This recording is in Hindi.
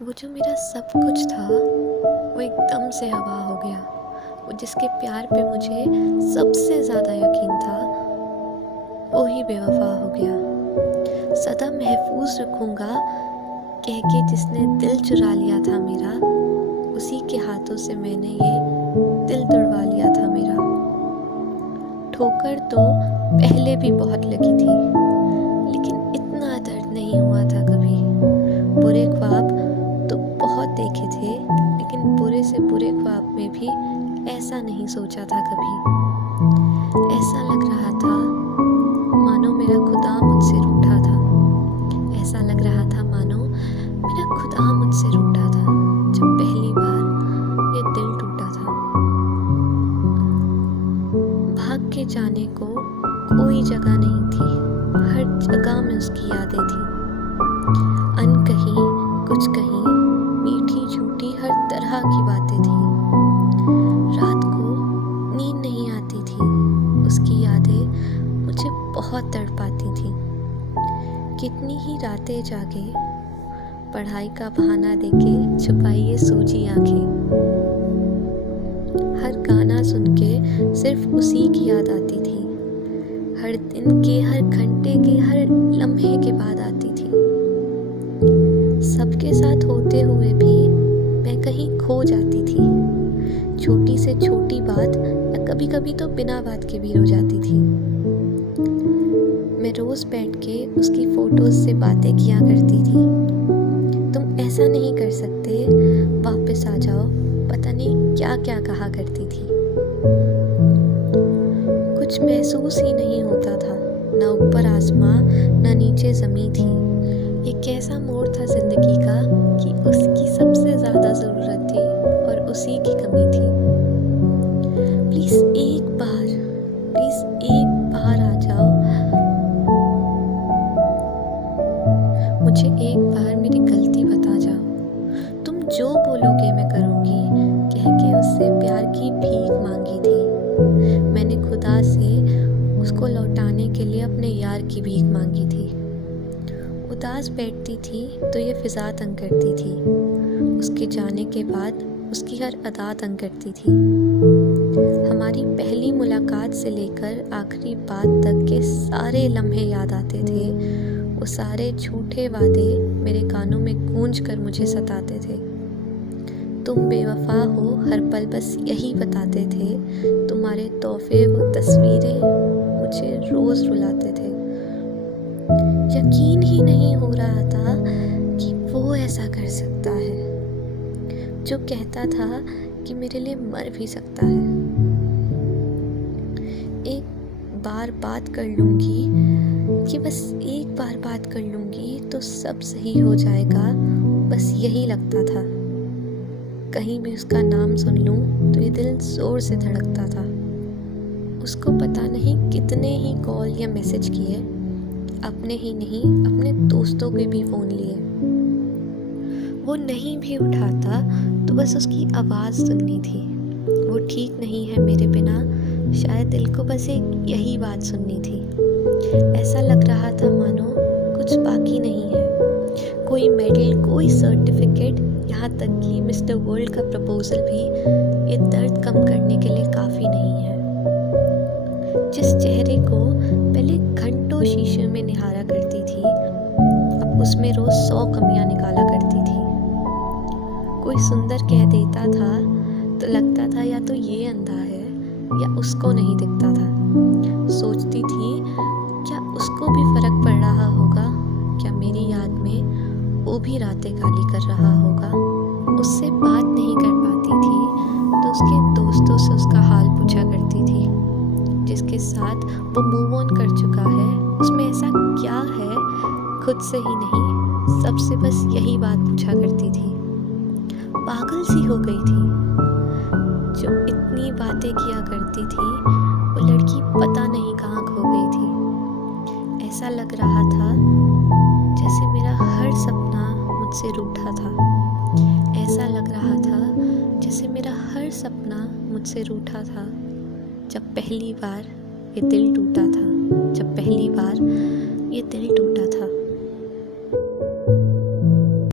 वो जो मेरा सब कुछ था वो एकदम से हवा हो गया। वो जिसके प्यार पे मुझे सबसे ज़्यादा यकीन था वो ही बेवफा हो गया। सदा महफूज रखूँगा कह के जिसने दिल चुरा लिया था मेरा, उसी के हाथों से मैंने ये दिल तोड़वा लिया था मेरा। ठोकर तो पहले भी बहुत लगी थी, लेकिन इतना दर्द नहीं हुआ था कभी। बुरे ख्वाब तो बहुत देखे थे, लेकिन बुरे से बुरे ख्वाब में भी ऐसा नहीं सोचा था कभी। ऐसा लग रहा था मानो मेरा खुदा मुझसे रूठा था। ऐसा लग रहा था मानो मेरा खुदा मुझसे रूठा था जब पहली बार ये दिल टूटा था। भाग के जाने को कोई जगह नहीं थी, हर जगह में उसकी यादें थी। अनकही कुछ कहीं मीठी झूठी हर तरह की बातें थी। रात को नींद नहीं आती थी, उसकी यादें मुझे बहुत तड़पाती थी। कितनी ही रातें जागे पढ़ाई का बहाना देके छुपाइए सूजी आंखें। हर गाना सुन के सिर्फ उसी की याद आती थी। हर दिन के हर घंटे के हर लम्हे के बाद आती थी। सबके साथ होते हुए भी मैं कहीं खो जाती थी। छोटी से छोटी बात या कभी कभी तो बिना बात के भी रो जाती थी। मैं रोज बैठ के उसकी फोटोज से बातें किया करती थी। तुम ऐसा नहीं कर सकते, वापस आ जाओ, पता नहीं क्या क्या कहा करती थी। कुछ महसूस ही नहीं होता था, ना ऊपर आसमां ना नीचे ज़मीं थी। ये कैसा मोड़ था ज़िंदगी का कि उसकी सबसे ज़्यादा ज़रूरत थी और उसी की कमी थी। प्लीज़ एक बार आ जाओ, मुझे एक बार मेरी गलती बता जाओ। तुम जो बोलोगे मैं करूँगी, कह के उससे प्यार की भीख मांगी थी। मैंने खुदा से उसको लौटाने के लिए अपने यार की भीख मांगी थी। उदास बैठती थी तो ये फिजा तंग करती थी। उसके जाने के बाद उसकी हर अदा तंग करती थी। हमारी पहली मुलाकात से लेकर आखिरी बात तक के सारे लम्हे याद आते थे। वो सारे झूठे वादे मेरे कानों में गूंज कर मुझे सताते थे। तुम बेवफा हो हर पल बस यही बताते थे। तुम्हारे तोहफे वो तस्वीरें मुझे रोज़ रुलाते थे। यकीन ही नहीं हो रहा था कि वो ऐसा कर सकता है, जो कहता था कि मेरे लिए मर भी सकता है। एक बार बात कर लूँगी, कि बस एक बार बात कर लूँगी तो सब सही हो जाएगा, बस यही लगता था। कहीं भी उसका नाम सुन लूँ तो ये दिल ज़ोर से धड़कता था। उसको पता नहीं कितने ही कॉल या मैसेज किए, अपने ही नहीं अपने दोस्तों के भी फ़ोन लिए। वो नहीं भी उठाता तो बस उसकी आवाज़ सुननी थी। वो ठीक नहीं है मेरे बिना, शायद दिल को बस एक यही बात सुननी थी। ऐसा लग रहा था मानो कुछ बाकी नहीं है, कोई मेडल कोई सर्टिफिकेट, यहाँ तक कि मिस्टर वर्ल्ड का प्रपोजल भी ये दर्द कम करने के लिए काफ़ी नहीं है। जिस चेहरे को पहले घंटों शीशे में निहारा करती थी, अब उसमें रोज़ 100 कमियां निकाला करती थी। कोई सुंदर कह देता था तो लगता था या तो ये अंधा है या उसको नहीं दिखता था। सोचती थी क्या उसको भी फर्क पड़ रहा होगा, क्या मेरी याद में वो भी रातें काली कर रहा होगा। उससे बात नहीं कर पाती थी तो उसके दोस्तों से उसका हाल पूछा करती थी। जिसके साथ वो मूव ऑन कर चुका है, उसमें ऐसा क्या है, खुद से ही नहीं सबसे बस यही बात पूछा करती थी। पागल सी हो गई थी। जो इतनी बातें किया करती थी वो लड़की पता नहीं कहाँ खो गई थी। ऐसा लग रहा था जैसे मेरा हर सपना मुझसे रूठा था। ऐसा लग रहा था जैसे मेरा हर सपना मुझसे रूठा था जब पहली बार ये दिल टूटा था।